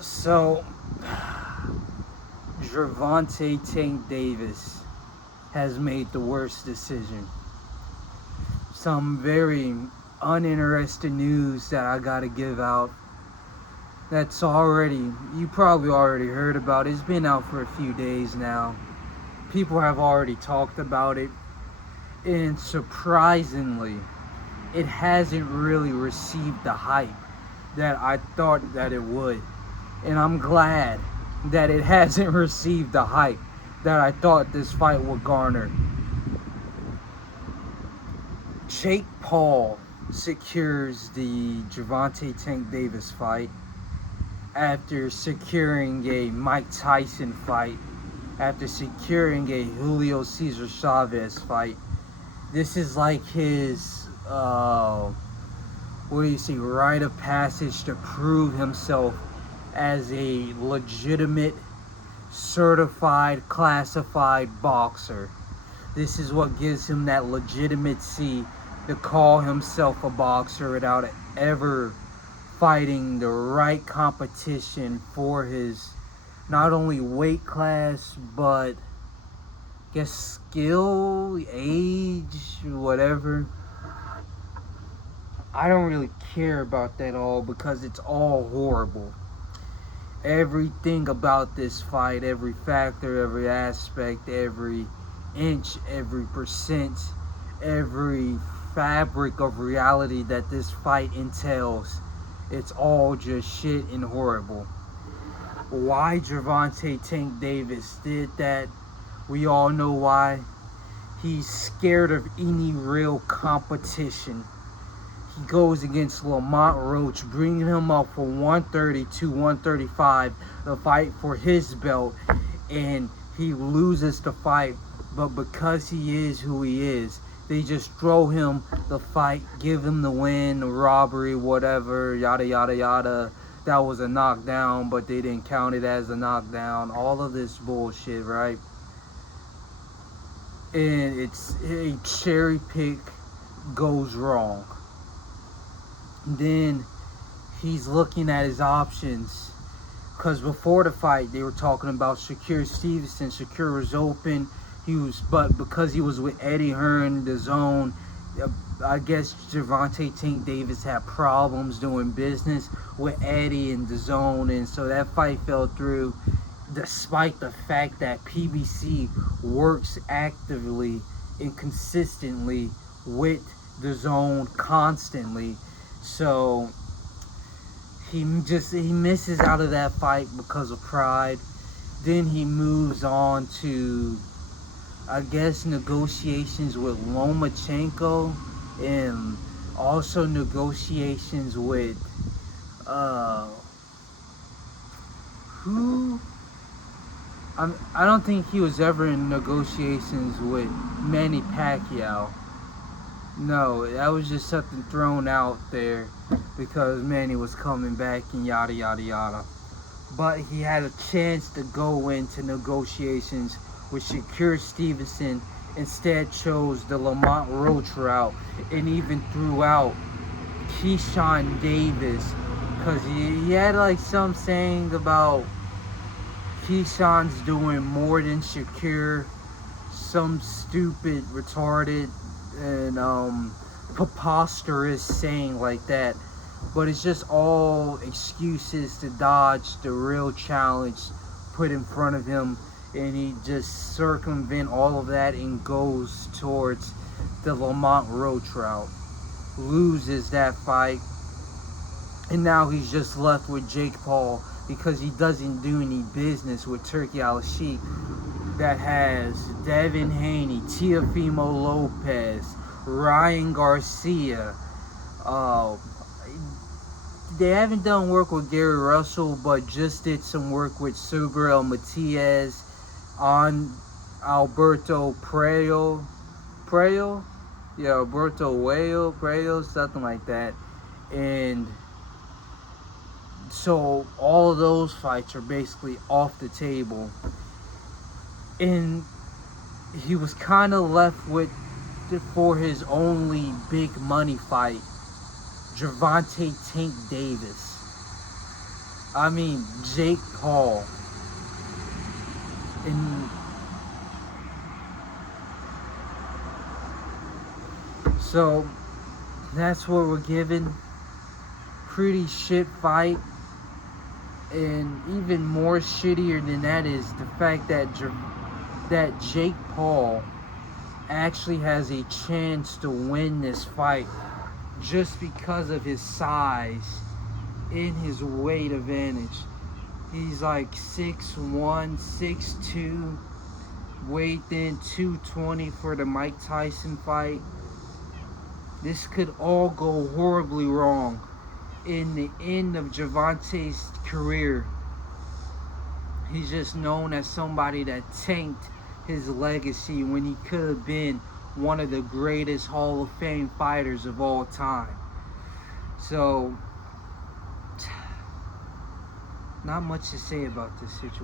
So, Gervonta Tank Davis has made the worst decision. Some very uninteresting news that I gotta give out. That's already, you probably already heard about. It's been out for a few days now. People have already talked about it. And surprisingly, it hasn't really received the hype that I thought that it would. And I'm glad that it hasn't received the hype that I thought this fight would garner. Jake Paul secures the Gervonta Tank Davis fight after securing a Mike Tyson fight, after securing a Julio Cesar Chavez fight. This is like his, what do you say, rite of passage to prove himself as a legitimate, certified, classified boxer. This is what gives him that legitimacy to call himself a boxer without ever fighting the right competition for his not only weight class but I guess skill, age, whatever. I don't really care about that all because it's all horrible. Everything about this fight, every factor, every aspect, every inch, every percent, every fabric of reality that this fight entails, it's all just shit and horrible. Why Gervonta Tank Davis did that, we all know why. He's scared of any real competition. He goes against Lamont Roach, bringing him up from 130 to 135 to fight for his belt, and he loses the fight. But because he is who he is, they just throw him the fight, give him the win, the robbery, whatever, yada yada yada. That was a knockdown, but they didn't count it as a knockdown. All of this bullshit, right? And it's a cherry pick goes wrong. Then he's looking at his options because before the fight they were talking about Shakur Stevenson. Shakur was open. But because he was with Eddie Hearn, the zone, I guess Gervonta Tank Davis had problems doing business with Eddie and the zone, and so that fight fell through. Despite the fact that PBC works actively and consistently with the zone constantly. So he misses out of that fight because of pride. Then he moves on to, I guess, negotiations with Lomachenko and also negotiations with who? I don't think he was ever in negotiations with Manny Pacquiao. No, that was just something thrown out there because Manny was coming back and yada yada yada. But he had a chance to go into negotiations with Shakur Stevenson, instead chose the Lamont Roach route and even threw out Keyshawn Davis because he had like some saying about Keyshawn's doing more than Shakur, some stupid, retarded, and preposterous saying like that. But it's just all excuses to dodge the real challenge put in front of him, and he just circumvent all of that and goes towards the Lamont Roach route. Loses that fight, and now he's just left with Jake Paul because he doesn't do any business with Turki Al-Sheikh that has Devin Haney, Teofimo Lopez, Ryan Garcia. They haven't done work with Gary Russell, but just did some work with Subriel Matias, on Alberto Preo, Alberto Preo, something like that. And so all of those fights are basically off the table. And he was kind of left with, for his only big money fight, Gervonta Tank Davis. I mean, Jake Paul. And so that's what we're given. Pretty shit fight. And even more shittier than that is the fact that that Jake Paul actually has a chance to win this fight just because of his size and his weight advantage. He's like 6'1", 6'2", weighed in 220 for the Mike Tyson fight. This could all go horribly wrong in the end of Gervonta's career. He's just known as somebody that tanked his legacy when he could have been one of the greatest Hall of Fame fighters of all time. So, not much to say about this situation.